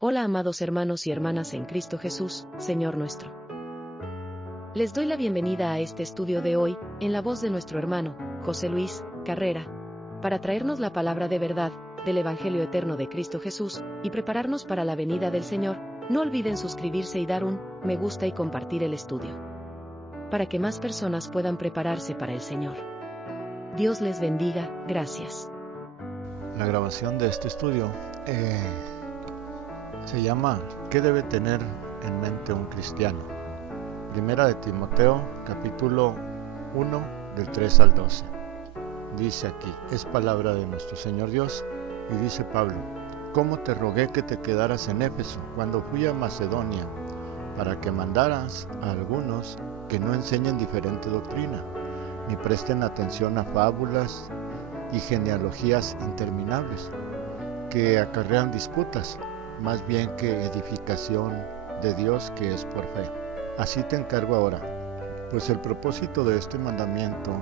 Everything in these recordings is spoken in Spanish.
Hola amados hermanos y hermanas en Cristo Jesús, Señor nuestro. Les doy la bienvenida a este estudio de hoy, en la voz de nuestro hermano, José Luis Carrera, para traernos la palabra de verdad, del Evangelio eterno de Cristo Jesús, y prepararnos para la venida del Señor. No olviden suscribirse y dar un me gusta y compartir el estudio, para que más personas puedan prepararse para el Señor. Dios les bendiga, gracias. La grabación de este estudio se llama ¿Qué debe tener en mente un cristiano? Primera de Timoteo, capítulo 1, del 3 al 12. Dice aquí, es palabra de nuestro Señor Dios, y dice Pablo, ¿cómo te rogué que te quedaras en Éfeso cuando fui a Macedonia, para que mandaras a algunos que no enseñen diferente doctrina, ni presten atención a fábulas y genealogías interminables, que acarrean disputas, más bien que edificación de Dios que es por fe? Así te encargo ahora, pues el propósito de este mandamiento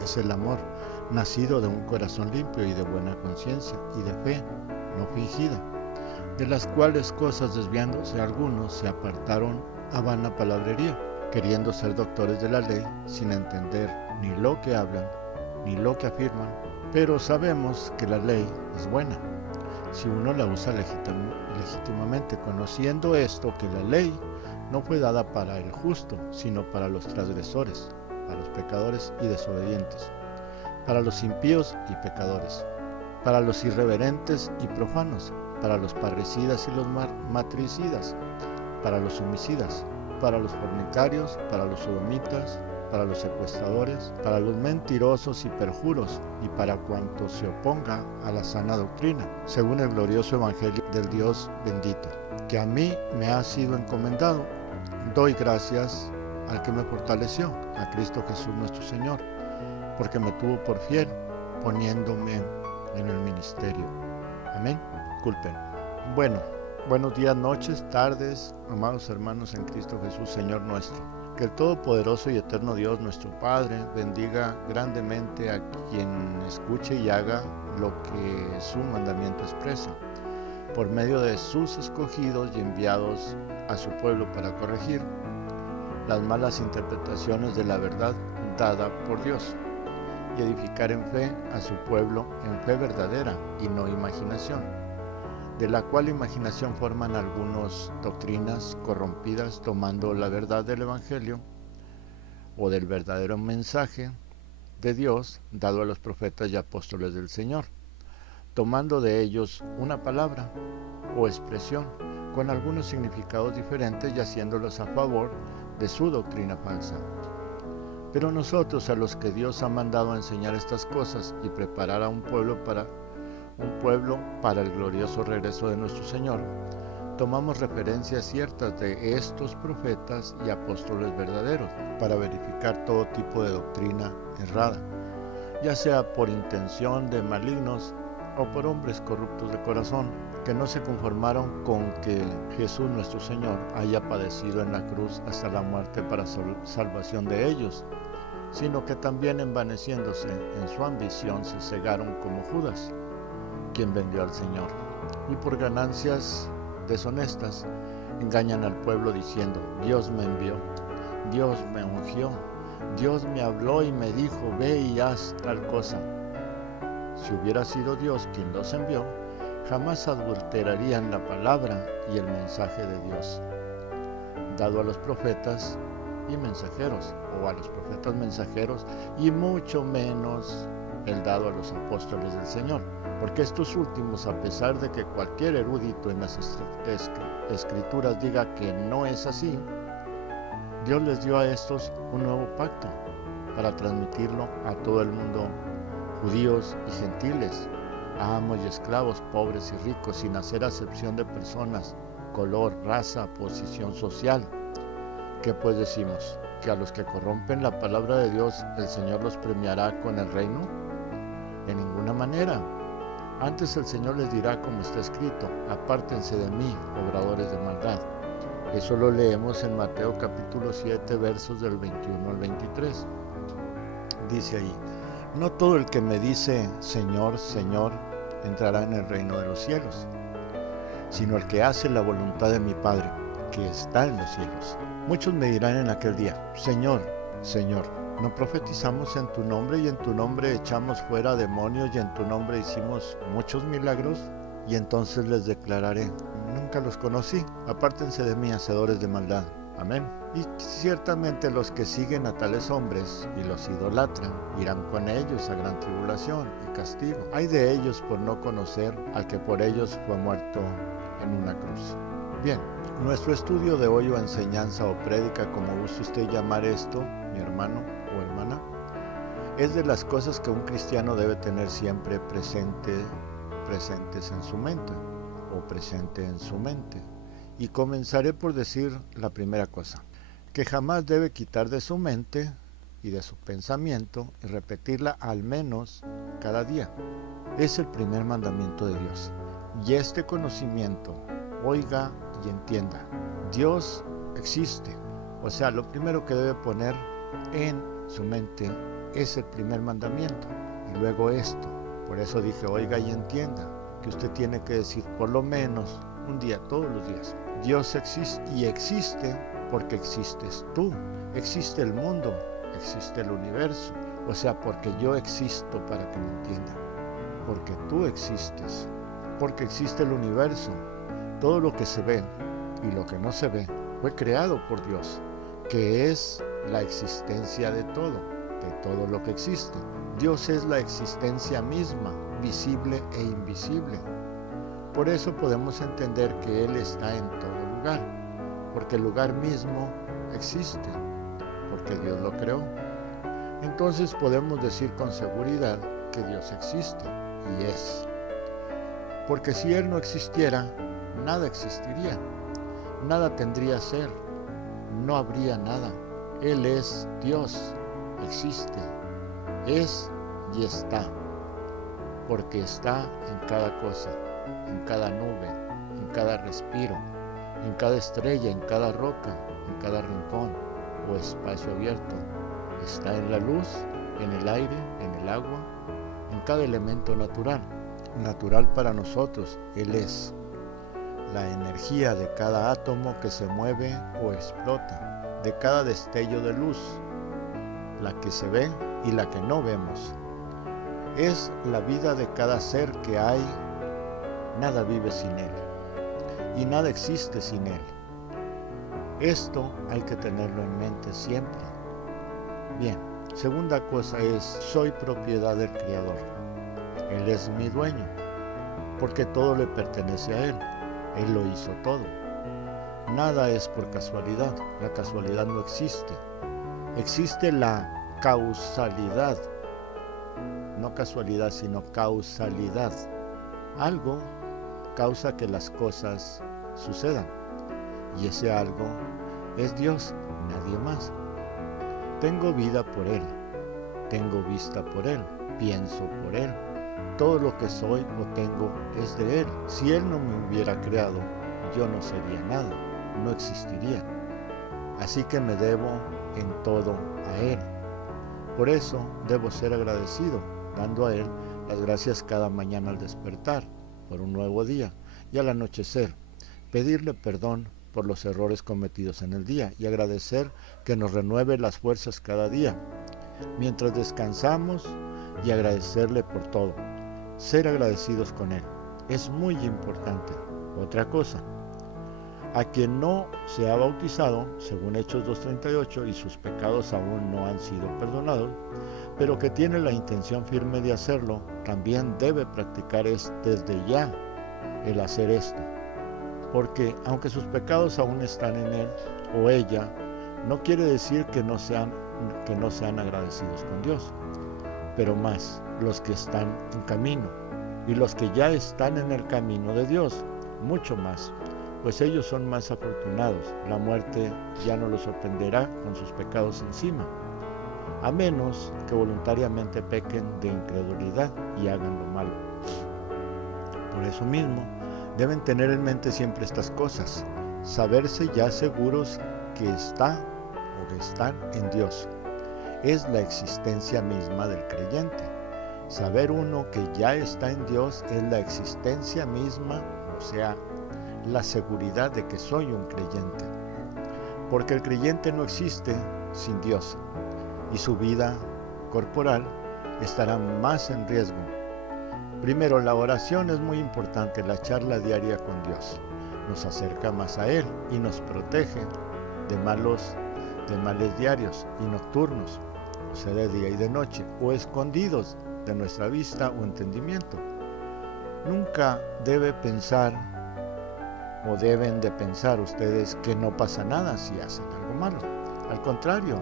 es el amor, nacido de un corazón limpio y de buena conciencia y de fe no fingida, de las cuales cosas desviándose algunos se apartaron a vana palabrería, queriendo ser doctores de la ley sin entender ni lo que hablan ni lo que afirman. Pero sabemos que la ley es buena si uno la usa legítimamente, conociendo esto, que la ley no fue dada para el justo, sino para los transgresores, para los pecadores y desobedientes, para los impíos y pecadores, para los irreverentes y profanos, para los parricidas y los matricidas, para los homicidas, para los fornicarios, para los sodomitas, para los secuestradores, para los mentirosos y perjuros, y para cuanto se oponga a la sana doctrina, según el glorioso evangelio del Dios bendito, que a mí me ha sido encomendado. Doy gracias al que me fortaleció, a Cristo Jesús nuestro Señor, porque me tuvo por fiel, poniéndome en el ministerio. Amén. Culpen. Bueno, buenos días, noches, tardes, amados hermanos en Cristo Jesús, Señor nuestro. Que el Todopoderoso y Eterno Dios, nuestro Padre, bendiga grandemente a quien escuche y haga lo que su mandamiento expresa, por medio de sus escogidos y enviados a su pueblo para corregir las malas interpretaciones de la verdad dada por Dios, y edificar en fe a su pueblo en fe verdadera y no imaginación, de la cual imaginación forman algunas doctrinas corrompidas, tomando la verdad del Evangelio o del verdadero mensaje de Dios dado a los profetas y apóstoles del Señor, tomando de ellos una palabra o expresión con algunos significados diferentes y haciéndolos a favor de su doctrina falsa. Pero nosotros, a los que Dios ha mandado a enseñar estas cosas y preparar a un pueblo para el glorioso regreso de nuestro Señor, tomamos referencias ciertas de estos profetas y apóstoles verdaderos para verificar todo tipo de doctrina errada, ya sea por intención de malignos o por hombres corruptos de corazón, que no se conformaron con que Jesús nuestro Señor haya padecido en la cruz hasta la muerte para salvación de ellos, sino que también envaneciéndose en su ambición se cegaron como Judas, quien vendió al Señor, y por ganancias deshonestas engañan al pueblo diciendo, Dios me envió, Dios me ungió, Dios me habló y me dijo, ve y haz tal cosa. Si hubiera sido Dios quien los envió, jamás adulterarían la palabra y el mensaje de Dios, dado a los profetas y mensajeros, o a los profetas mensajeros, y mucho menos el dado a los apóstoles del Señor, porque estos últimos, a pesar de que cualquier erudito en las escrituras diga que no es así, Dios les dio a estos un nuevo pacto para transmitirlo a todo el mundo, judíos y gentiles, amos y esclavos, pobres y ricos, sin hacer acepción de personas, color, raza, posición social. ¿Qué pues decimos? ¿Que a los que corrompen la palabra de Dios el Señor los premiará con el reino? De ninguna manera. Antes el Señor les dirá como está escrito, apártense de mí, obradores de maldad. Eso lo leemos en Mateo capítulo 7, versos del 21 al 23. Dice ahí, no todo el que me dice Señor, Señor, entrará en el reino de los cielos, sino el que hace la voluntad de mi Padre, que está en los cielos. Muchos me dirán en aquel día: Señor, Señor, ¿no profetizamos en tu nombre y en tu nombre echamos fuera demonios y en tu nombre hicimos muchos milagros? Y entonces les declararé: nunca los conocí, apártense de mí, hacedores de maldad. Amén. Y ciertamente los que siguen a tales hombres y los idolatran irán con ellos a gran tribulación y castigo. Ay de ellos por no conocer al que por ellos fue muerto en una cruz. Bien, nuestro estudio de hoy, o enseñanza o prédica, como guste usted llamar esto, mi hermano o hermana, es de las cosas que un cristiano debe tener siempre presentes en su mente, o presente en su mente. Y comenzaré por decir la primera cosa, que jamás debe quitar de su mente y de su pensamiento y repetirla al menos cada día. Es el primer mandamiento de Dios. Y este conocimiento, oiga y entienda, Dios existe. O sea, lo primero que debe poner en su mente es el primer mandamiento. Y luego esto. Por eso dije, oiga y entienda, que usted tiene que decir por lo menos un día, todos los días: Dios existe, y existe porque existes tú. Existe el mundo, existe el universo. O sea, porque yo existo, para que me entienda. Porque tú existes, porque existe el universo. Todo lo que se ve y lo que no se ve fue creado por Dios, que es la existencia de todo lo que existe. Dios es la existencia misma, visible e invisible. Por eso podemos entender que Él está en todo lugar, porque el lugar mismo existe, porque Dios lo creó. Entonces podemos decir con seguridad que Dios existe, y es. Porque si Él no existiera, nada existiría, nada tendría ser, no habría nada. Él es Dios, existe, es y está, porque está en cada cosa, en cada nube, en cada respiro, en cada estrella, en cada roca, en cada rincón o espacio abierto. Está en la luz, en el aire, en el agua, en cada elemento natural para nosotros. Él es la energía de cada átomo que se mueve o explota, de cada destello de luz, la que se ve y la que no vemos. Es la vida de cada ser que hay. Nada vive sin Él y nada existe sin Él. Esto hay que tenerlo en mente siempre. Bien, segunda cosa es: soy propiedad del Creador. Él es mi dueño, porque todo le pertenece a Él. Él lo hizo todo. Nada es por casualidad. La casualidad no existe. Existe la causalidad. No casualidad, sino causalidad. Algo causa que las cosas sucedan. Y ese algo es Dios, nadie más. Tengo vida por Él. Tengo vista por Él. Pienso por Él. Todo lo que soy o tengo es de Él. Si Él no me hubiera creado, yo no sería nada, no existiría. Así que me debo en todo a Él. Por eso debo ser agradecido, dando a Él las gracias cada mañana al despertar por un nuevo día, y al anochecer pedirle perdón por los errores cometidos en el día y agradecer que nos renueve las fuerzas cada día mientras descansamos, y agradecerle por todo. Ser agradecidos con Él es muy importante. Otra cosa: a quien no se ha bautizado, según Hechos 2:38, y sus pecados aún no han sido perdonados, pero que tiene la intención firme de hacerlo, también debe practicar desde ya el hacer esto. Porque aunque sus pecados aún están en él o ella, no quiere decir que no sean agradecidos con Dios. Pero más los que están en camino, y los que ya están en el camino de Dios, mucho más, pues ellos son más afortunados. La muerte ya no los sorprenderá con sus pecados encima, a menos que voluntariamente pequen de incredulidad y hagan lo malo. Por eso mismo, deben tener en mente siempre estas cosas: saberse ya seguros que están en Dios. Es la existencia misma del creyente. Saber uno que ya está en Dios es la existencia misma, o sea, la seguridad de que soy un creyente. Porque el creyente no existe sin Dios y su vida corporal estará más en riesgo. Primero, la oración es muy importante, la charla diaria con Dios. Nos acerca más a Él y nos protege de males diarios y nocturnos, o sea, de día y de noche, o escondidos de nuestra vista o entendimiento. Nunca deben de pensar ustedes que no pasa nada si hacen algo malo. Al contrario,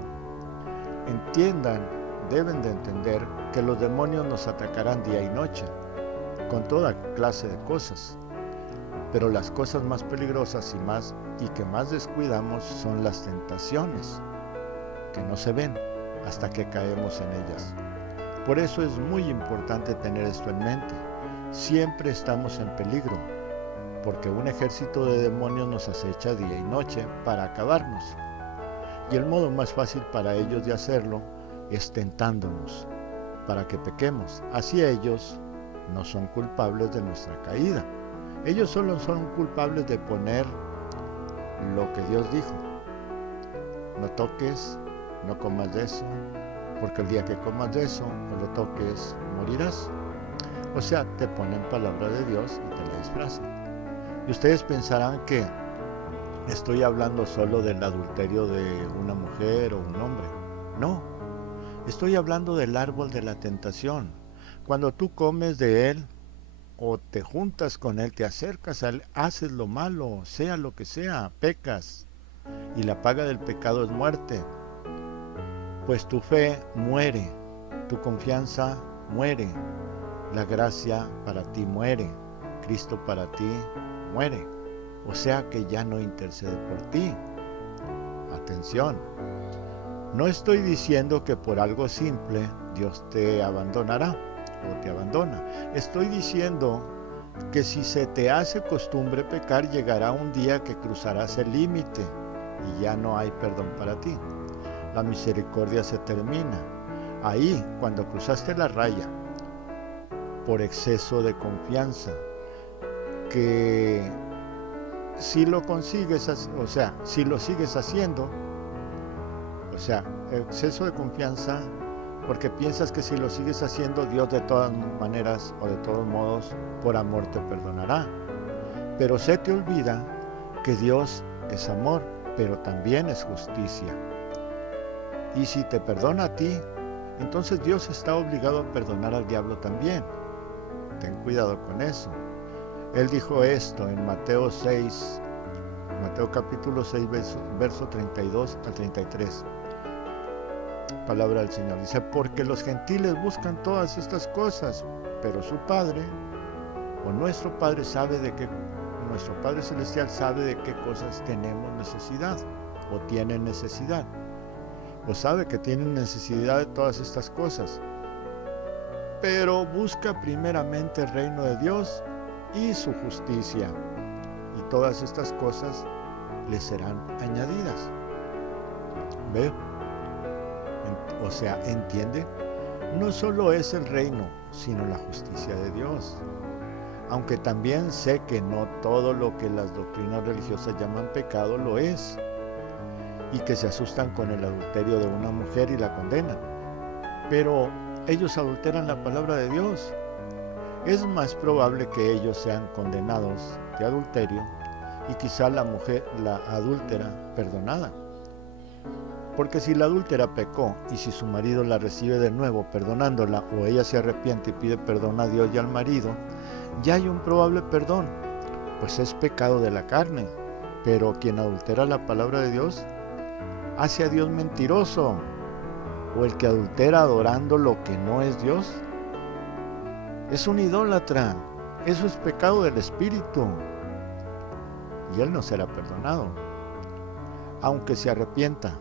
deben de entender que los demonios nos atacarán día y noche, con toda clase de cosas. Pero las cosas más peligrosas y que más descuidamos son las tentaciones, que no se ven hasta que caemos en ellas. Por eso es muy importante tener esto en mente. Siempre estamos en peligro, porque un ejército de demonios nos acecha día y noche para acabarnos. Y el modo más fácil para ellos de hacerlo es tentándonos, para que pequemos. Así ellos no son culpables de nuestra caída. Ellos solo son culpables de poner lo que Dios dijo. No toques, no comas de eso, porque el día que comas de eso o lo toques, morirás. O sea, te ponen palabra de Dios y te la disfrazan. Y ustedes pensarán que estoy hablando solo del adulterio de una mujer o un hombre. No, estoy hablando del árbol de la tentación. Cuando tú comes de él o te juntas con él, te acercas a él, haces lo malo, sea lo que sea, pecas. Y la paga del pecado es muerte. Pues tu fe muere, tu confianza muere, la gracia para ti muere, Cristo para ti muere. O sea que ya no intercede por ti. Atención, no estoy diciendo que por algo simple Dios te abandonará o te abandona. Estoy diciendo que si se te hace costumbre pecar, llegará un día que cruzarás el límite y ya no hay perdón para ti. La misericordia se termina. Ahí, cuando cruzaste la raya, por exceso de confianza, que si lo consigues, o sea, si lo sigues haciendo, o sea, exceso de confianza, porque piensas que si lo sigues haciendo, Dios de todas maneras o de todos modos, por amor te perdonará. Pero se te olvida que Dios es amor, pero también es justicia. Y si te perdona a ti, entonces Dios está obligado a perdonar al diablo también. Ten cuidado con eso. Él dijo esto en Mateo capítulo 6, verso 32 al 33. Palabra del Señor. Dice, porque los gentiles buscan todas estas cosas, pero su Padre, o nuestro Padre nuestro Padre Celestial sabe de qué cosas tenemos necesidad, o tienen necesidad. O sabe que tienen necesidad de todas estas cosas. Pero busca primeramente el reino de Dios y su justicia, y todas estas cosas le serán añadidas. ¿Ve? O sea, ¿entiende? No solo es el reino, sino la justicia de Dios. Aunque también sé que no todo lo que las doctrinas religiosas llaman pecado lo es, y que se asustan con el adulterio de una mujer y la condenan. Pero ellos adulteran la palabra de Dios. Es más probable que ellos sean condenados de adulterio y quizá la adúltera, perdonada. Porque si la adúltera pecó y si su marido la recibe de nuevo perdonándola, o ella se arrepiente y pide perdón a Dios y al marido, ya hay un probable perdón, pues es pecado de la carne. Pero quien adultera la palabra de Dios hace a Dios mentiroso, o el que adultera adorando lo que no es Dios es un idólatra. Eso es pecado del espíritu y él no será perdonado, aunque se arrepienta.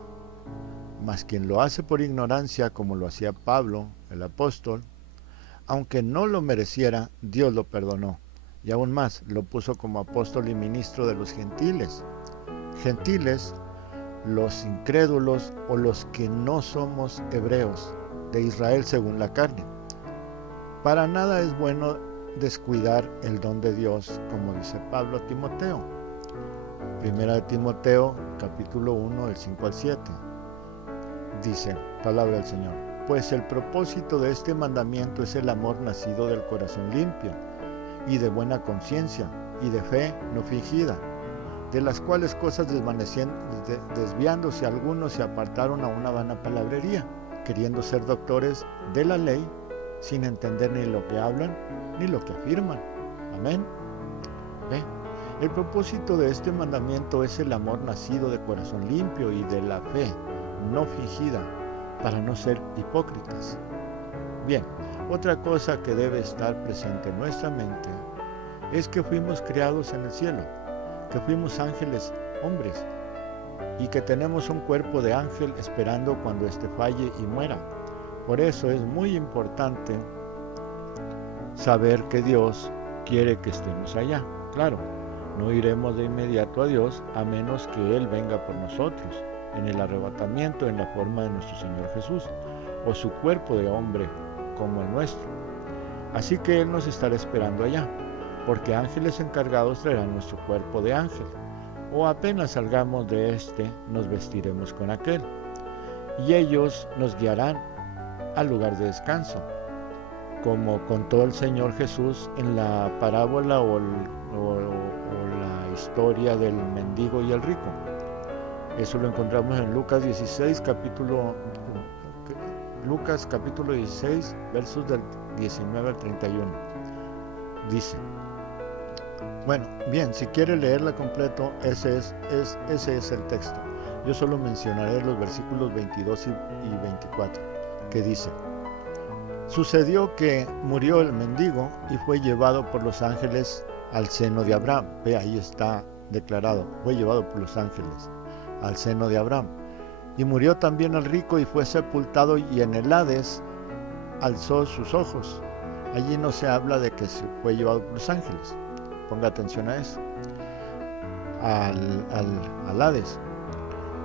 Mas quien lo hace por ignorancia, como lo hacía Pablo, el apóstol, aunque no lo mereciera, Dios lo perdonó, y aún más, lo puso como apóstol y ministro de los gentiles. Gentiles, los incrédulos o los que no somos hebreos, de Israel según la carne. Para nada es bueno descuidar el don de Dios, como dice Pablo a Timoteo. Primera de Timoteo, capítulo 1, del 5 al 7. Dice, palabra del Señor: pues el propósito de este mandamiento es el amor nacido del corazón limpio, y de buena conciencia, y de fe no fingida, de las cuales cosas desviándose algunos se apartaron a una vana palabrería, queriendo ser doctores de la ley, sin entender ni lo que hablan, ni lo que afirman. Amén. El propósito de este mandamiento es el amor nacido de corazón limpio y de la fe no fingida, para no ser hipócritas. Bien, otra cosa que debe estar presente en nuestra mente es que fuimos creados en el cielo, que fuimos ángeles hombres y que tenemos un cuerpo de ángel esperando cuando éste falle y muera. Por eso es muy importante saber que Dios quiere que estemos allá. Claro, no iremos de inmediato a Dios a menos que Él venga por nosotros en el arrebatamiento en la forma de nuestro Señor Jesús, o su cuerpo de hombre como el nuestro. Así que Él nos estará esperando allá, porque ángeles encargados traerán nuestro cuerpo de ángel, o apenas salgamos de este, nos vestiremos con aquel, y ellos nos guiarán al lugar de descanso, como contó el Señor Jesús en la parábola o la historia del mendigo y el rico. Eso lo encontramos en Lucas capítulo 16, versos del 19 al 31. Dice, bueno, bien, si quiere leerla completo, ese es el texto. Yo solo mencionaré los versículos 22 y 24, que dice: sucedió que murió el mendigo y fue llevado por los ángeles al seno de Abraham. Ve, ahí está declarado, fue llevado por los ángeles al seno de Abraham. Y murió también el rico y fue sepultado, y en el Hades alzó sus ojos. Allí no se habla de que se fue llevado por los ángeles. Ponga atención a eso. Al Hades.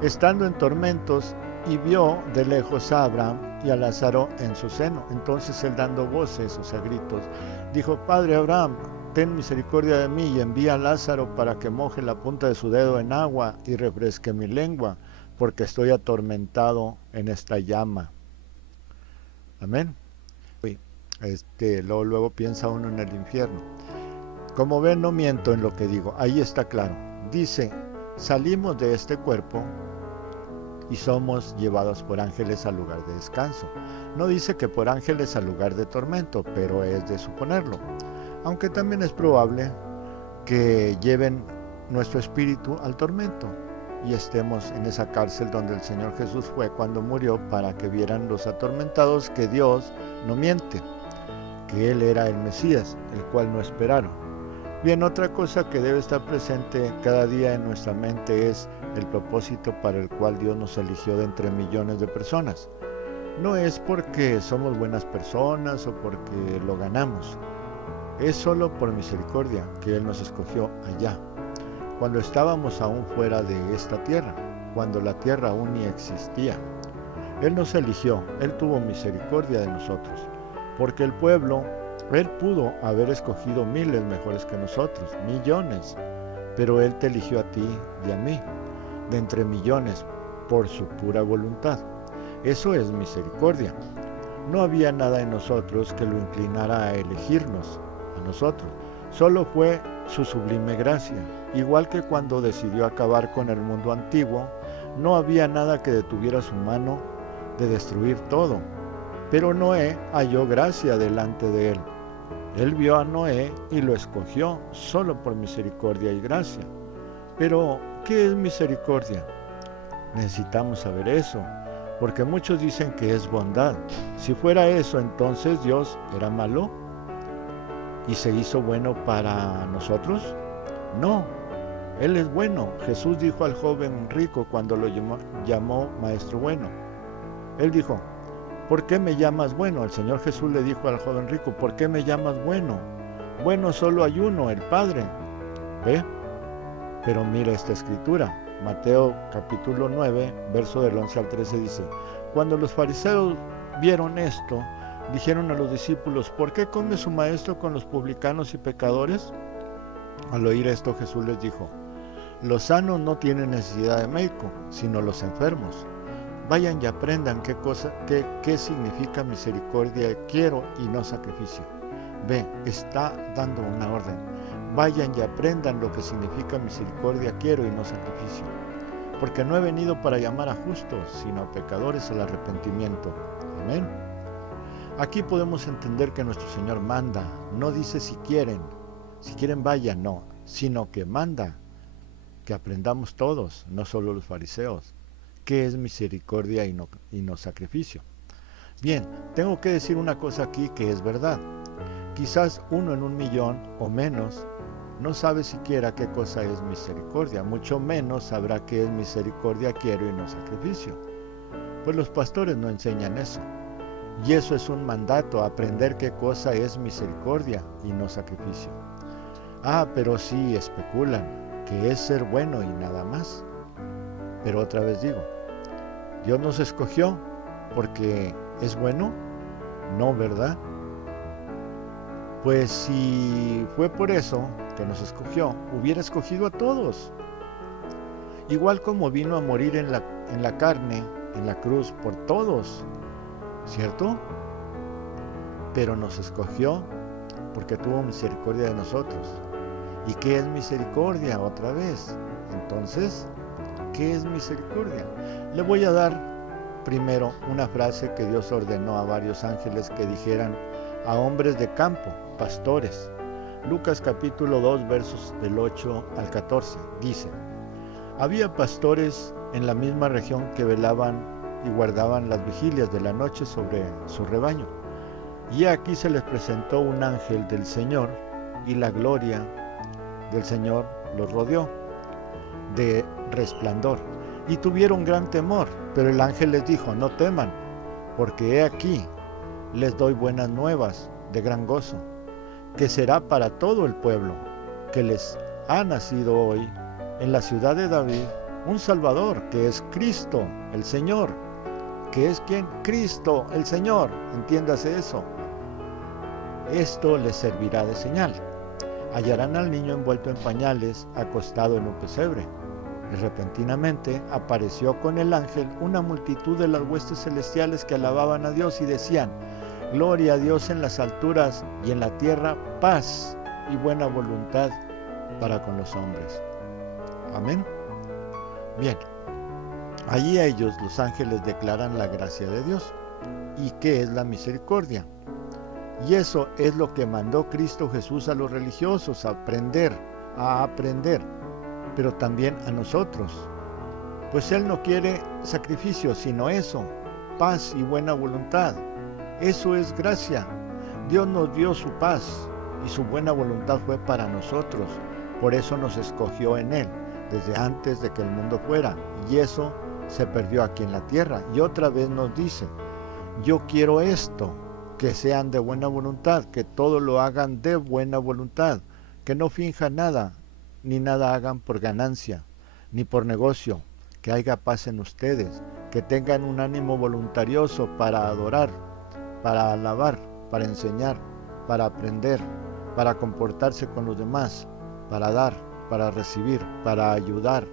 Estando en tormentos, y vio de lejos a Abraham y a Lázaro en su seno. Entonces él, dando voces, o sea, gritos, dijo: Padre Abraham, ten misericordia de mí y envía a Lázaro para que moje la punta de su dedo en agua y refresque mi lengua, porque estoy atormentado en esta llama. Amén. Luego piensa uno en el infierno. Como ven, no miento en lo que digo. Ahí está claro. Dice, salimos de este cuerpo y somos llevados por ángeles al lugar de descanso. No dice que por ángeles al lugar de tormento, pero es de suponerlo. Aunque también es probable que lleven nuestro espíritu al tormento y estemos en esa cárcel donde el Señor Jesús fue cuando murió, para que vieran los atormentados que Dios no miente, que Él era el Mesías, el cual no esperaron. Bien, otra cosa que debe estar presente cada día en nuestra mente es el propósito para el cual Dios nos eligió de entre millones de personas. No es porque somos buenas personas o porque lo ganamos. Es solo por misericordia que Él nos escogió allá, cuando estábamos aún fuera de esta tierra, cuando la tierra aún ni existía. Él nos eligió, Él tuvo misericordia de nosotros, porque el pueblo, Él pudo haber escogido miles mejores que nosotros, millones, pero Él te eligió a ti y a mí, de entre millones, por su pura voluntad. Eso es misericordia. No había nada en nosotros que lo inclinara a elegirnos, a nosotros. Solo fue su sublime gracia. Igual que cuando decidió acabar con el mundo antiguo, no había nada que detuviera su mano de destruir todo. Pero Noé halló gracia delante de él. Él vio a Noé y lo escogió solo por misericordia y gracia. Pero, ¿qué es misericordia? Necesitamos saber eso, porque muchos dicen que es bondad. Si fuera eso, entonces Dios era malo y se hizo bueno para nosotros. No, Él es bueno. Jesús dijo al joven rico cuando lo llamó maestro bueno. Él dijo: ¿por qué me llamas bueno? El Señor Jesús le dijo al joven rico: ¿por qué me llamas bueno? Bueno solo hay uno, el Padre. ¿Ve? Pero mira esta escritura. Mateo capítulo 9, verso del 11 al 13 dice: cuando los fariseos vieron esto, dijeron a los discípulos: ¿por qué come su maestro con los publicanos y pecadores? Al oír esto, Jesús les dijo: Los sanos no tienen necesidad de médico, sino los enfermos. Vayan y aprendan qué significa misericordia quiero y no sacrificio. Ve, está dando una orden. Vayan y aprendan lo que significa misericordia quiero y no sacrificio. Porque no he venido para llamar a justos, sino a pecadores al arrepentimiento. Amén. Aquí podemos entender que nuestro Señor manda, no dice si quieren vayan, no, sino que manda que aprendamos todos, no solo los fariseos, qué es misericordia y no sacrificio. Bien, tengo que decir una cosa aquí que es verdad. Quizás 1 en 1.000.000 o menos no sabe siquiera qué cosa es misericordia, mucho menos sabrá qué es misericordia quiero y no sacrificio. Pues los pastores no enseñan eso. Y eso es un mandato, aprender qué cosa es misericordia y no sacrificio. Pero sí especulan que es ser bueno y nada más. Pero otra vez digo, Dios nos escogió porque es bueno, no, ¿verdad? Pues si fue por eso que nos escogió, hubiera escogido a todos. Igual como vino a morir en la carne, en la cruz, por todos, ¿cierto? Pero nos escogió porque tuvo misericordia de nosotros. ¿Y qué es misericordia? Otra vez. Entonces, ¿qué es misericordia? Le voy a dar primero una frase que Dios ordenó a varios ángeles que dijeran a hombres de campo, pastores. Lucas capítulo 2 versos del 8 al 14 dice: había pastores en la misma región que velaban y guardaban las vigilias de la noche sobre su rebaño. Y aquí se les presentó un ángel del Señor, y la gloria del Señor los rodeó de resplandor, y tuvieron gran temor. Pero el ángel les dijo: no teman, porque he aquí, les doy buenas nuevas de gran gozo, que será para todo el pueblo, que les ha nacido hoy en la ciudad de David un Salvador, que es Cristo el Señor. ¿Que es quién? Cristo el Señor, entiéndase eso. Esto les servirá de señal. Hallarán al niño envuelto en pañales, acostado en un pesebre. Y repentinamente apareció con el ángel una multitud de las huestes celestiales que alababan a Dios y decían: gloria a Dios en las alturas, y en la tierra paz y buena voluntad para con los hombres. Amén. Bien, allí a ellos los ángeles declaran la gracia de Dios. ¿Y qué es la misericordia? Y eso es lo que mandó Cristo Jesús a los religiosos, a aprender, pero también a nosotros. Pues Él no quiere sacrificio, sino eso, paz y buena voluntad. Eso es gracia. Dios nos dio su paz y su buena voluntad fue para nosotros. Por eso nos escogió en Él, desde antes de que el mundo fuera. Y eso se perdió aquí en la tierra. Y otra vez nos dice: yo quiero esto, que sean de buena voluntad, que todo lo hagan de buena voluntad, que no finjan nada, ni nada hagan por ganancia, ni por negocio, que haya paz en ustedes, que tengan un ánimo voluntarioso para adorar, para alabar, para enseñar, para aprender, para comportarse con los demás, para dar, para recibir, para ayudar,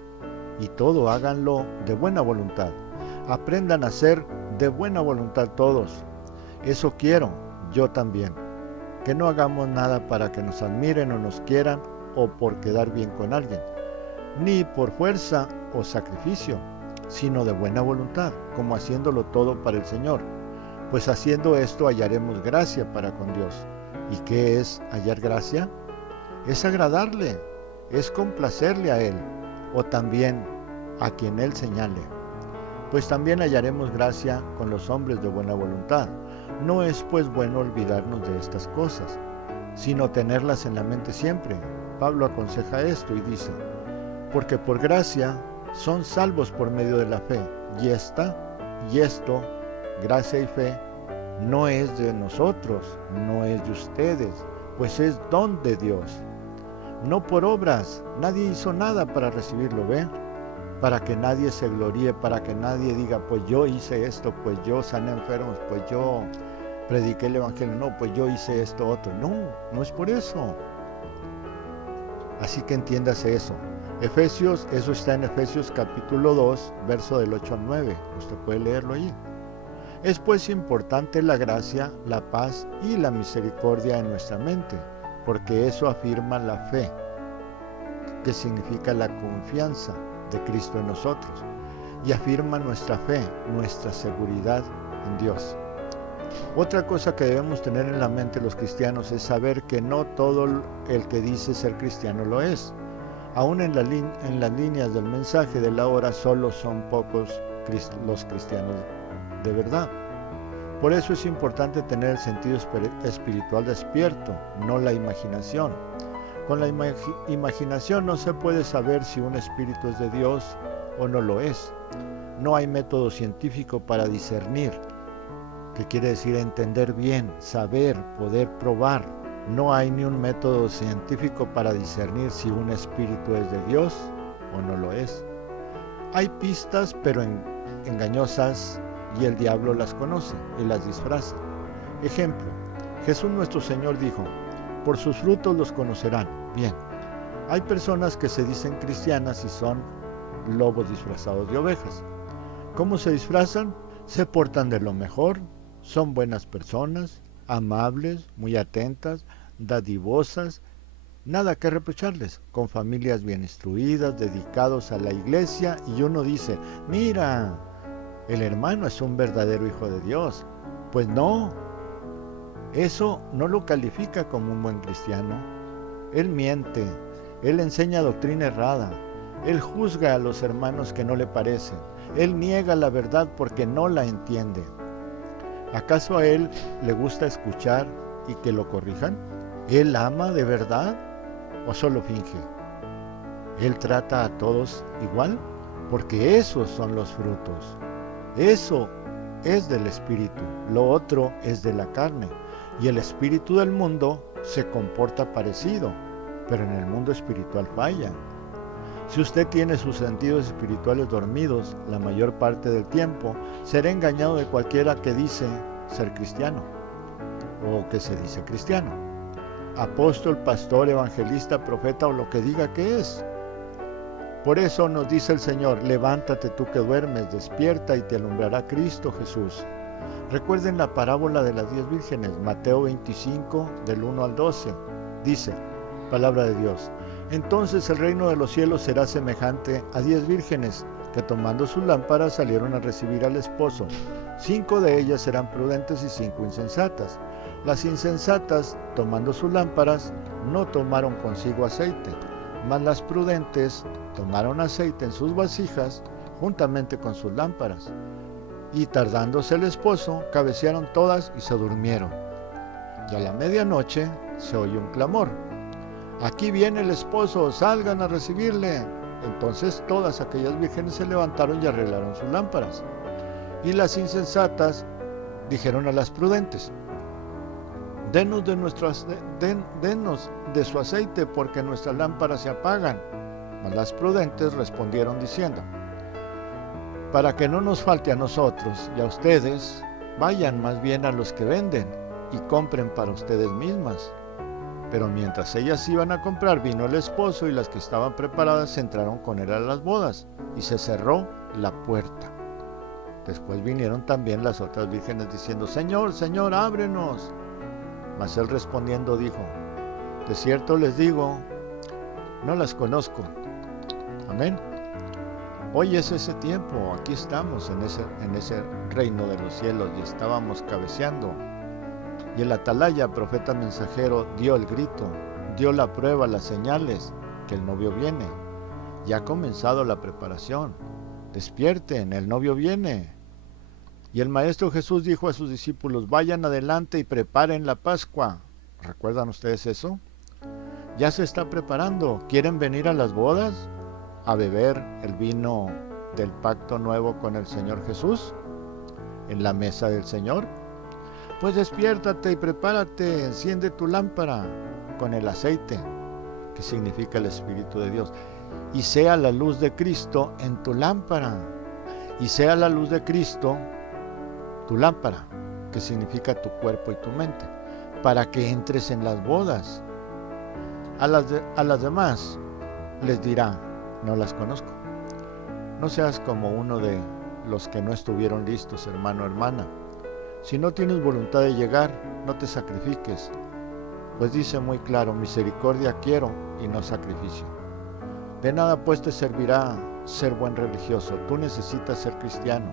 y todo háganlo de buena voluntad. Aprendan a ser de buena voluntad todos. Eso quiero, yo también. Que no hagamos nada para que nos admiren o nos quieran o por quedar bien con alguien, ni por fuerza o sacrificio, sino de buena voluntad, como haciéndolo todo para el Señor. Pues haciendo esto hallaremos gracia para con Dios. ¿Y qué es hallar gracia? Es agradarle, es complacerle a Él, o también a quien Él señale. Pues también hallaremos gracia con los hombres de buena voluntad. No es pues bueno olvidarnos de estas cosas, sino tenerlas en la mente siempre. Pablo aconseja esto y dice: porque por gracia son salvos por medio de la fe, y esto, gracia y fe, no es de nosotros, no es de ustedes, pues es don de Dios. No por obras, nadie hizo nada para recibirlo, ¿ven? Para que nadie se gloríe, para que nadie diga: pues yo hice esto, pues yo sané enfermos, pues yo prediqué el evangelio, no, pues yo hice esto otro. No, no es por eso. Así que entiéndase eso. Efesios, eso está en Efesios capítulo 2, verso del 8 al 9. Usted puede leerlo allí. Es pues importante la gracia, la paz y la misericordia en nuestra mente, porque eso afirma la fe, que significa la confianza de Cristo en nosotros, y afirma nuestra fe, nuestra seguridad en Dios. Otra cosa que debemos tener en la mente los cristianos es saber que no todo el que dice ser cristiano lo es. Aún en las líneas del mensaje de la hora solo son pocos los cristianos de verdad. Por eso es importante tener el sentido espiritual despierto, no la imaginación. Con la imaginación no se puede saber si un espíritu es de Dios o no lo es. No hay método científico para discernir, que quiere decir entender bien, saber, poder probar. No hay ni un método científico para discernir si un espíritu es de Dios o no lo es. Hay pistas, pero engañosas, y el diablo las conoce y las disfraza. Ejemplo, Jesús nuestro Señor dijo: por sus frutos los conocerán. Bien, hay personas que se dicen cristianas y son lobos disfrazados de ovejas. ¿Cómo se disfrazan? Se portan de lo mejor, son buenas personas, amables, muy atentas, dadivosas, nada que reprocharles, con familias bien instruidas, dedicados a la iglesia, y uno dice: mira, el hermano es un verdadero hijo de Dios. Pues no, eso no lo califica como un buen cristiano. Él miente, él enseña doctrina errada, él juzga a los hermanos que no le parecen, él niega la verdad porque no la entiende. ¿Acaso a él le gusta escuchar y que lo corrijan? ¿Él ama de verdad o solo finge? ¿Él trata a todos igual? Porque esos son los frutos. Eso es del espíritu, lo otro es de la carne. Y el espíritu del mundo se comporta parecido, pero en el mundo espiritual falla. Si usted tiene sus sentidos espirituales dormidos la mayor parte del tiempo, será engañado de cualquiera que dice ser cristiano o que se dice cristiano. Apóstol, pastor, evangelista, profeta o lo que diga que es. Por eso nos dice el Señor: levántate tú que duermes, despierta y te alumbrará Cristo Jesús. Recuerden la parábola de las 10 vírgenes, Mateo 25, del 1 al 12. Dice, palabra de Dios: entonces el reino de los cielos será semejante a 10 vírgenes que tomando sus lámparas salieron a recibir al esposo. 5 de ellas eran prudentes y 5 insensatas. Las insensatas, tomando sus lámparas, no tomaron consigo aceite, mas las prudentes tomaron aceite en sus vasijas juntamente con sus lámparas. Y tardándose el esposo, cabecearon todas y se durmieron. Y a la medianoche se oyó un clamor: aquí viene el esposo, salgan a recibirle. Entonces todas aquellas vírgenes se levantaron y arreglaron sus lámparas. Y las insensatas dijeron a las prudentes: denos de su aceite, porque nuestras lámparas se apagan. Mas las prudentes respondieron diciendo: para que no nos falte a nosotros y a ustedes, vayan más bien a los que venden y compren para ustedes mismas. Pero mientras ellas iban a comprar, vino el esposo, y las que estaban preparadas entraron con él a las bodas, y se cerró la puerta. Después vinieron también las otras vírgenes diciendo: Señor, Señor, ábrenos. Mas él respondiendo dijo: de cierto les digo, no las conozco. Amén. Hoy es ese tiempo, aquí estamos en ese reino de los cielos, y estábamos cabeceando. Y el atalaya, profeta mensajero, dio el grito, dio la prueba, las señales, que el novio viene. Ya ha comenzado la preparación. Despierten, el novio viene. Y el Maestro Jesús dijo a sus discípulos: vayan adelante y preparen la Pascua. ¿Recuerdan ustedes eso? Ya se está preparando. ¿Quieren venir a las bodas? ¿A beber el vino del pacto nuevo con el Señor Jesús? ¿En la mesa del Señor? Pues despiértate y prepárate, enciende tu lámpara con el aceite, que significa el Espíritu de Dios, y sea la luz de Cristo en tu lámpara, y sea la luz de Cristo tu lámpara, que significa tu cuerpo y tu mente, para que entres en las bodas. A las demás les dirá, no las conozco. No seas como uno de los que no estuvieron listos, hermano o hermana. Si no tienes voluntad de llegar, no te sacrifiques, pues dice muy claro, misericordia quiero y no sacrificio. De nada pues te servirá ser buen religioso, tú necesitas ser cristiano.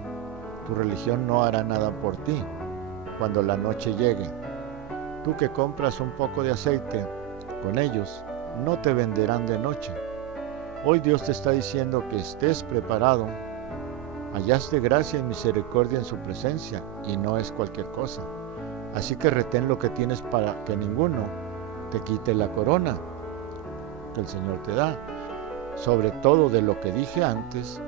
Tu religión no hará nada por ti cuando la noche llegue. Tú que compras un poco de aceite, con ellos no te venderán de noche. Hoy Dios te está diciendo que estés preparado. Hallaste gracia y misericordia en su presencia, y no es cualquier cosa. Así que retén lo que tienes para que ninguno te quite la corona que el Señor te da. Sobre todo de lo que dije antes,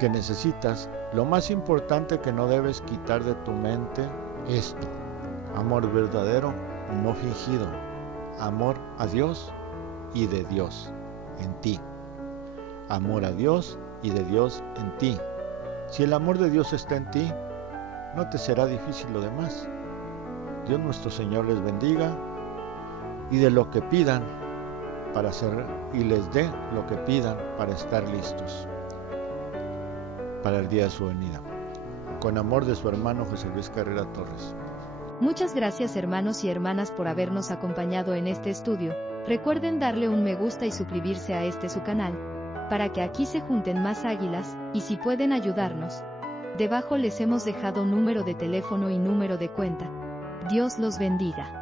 que necesitas, lo más importante que no debes quitar de tu mente, esto: amor verdadero, no fingido, amor a Dios y de Dios en ti. Amor a Dios y de Dios en ti. Si el amor de Dios está en ti, no te será difícil lo demás. Dios nuestro Señor les bendiga y de lo que pidan para hacer, y les dé lo que pidan para estar listos para el día de su venida. Con amor, de su hermano José Luis Carrera Torres. Muchas gracias, hermanos y hermanas, por habernos acompañado en este estudio. Recuerden darle un me gusta y suscribirse a su canal, para que aquí se junten más águilas, y si pueden ayudarnos, debajo les hemos dejado número de teléfono y número de cuenta. Dios los bendiga.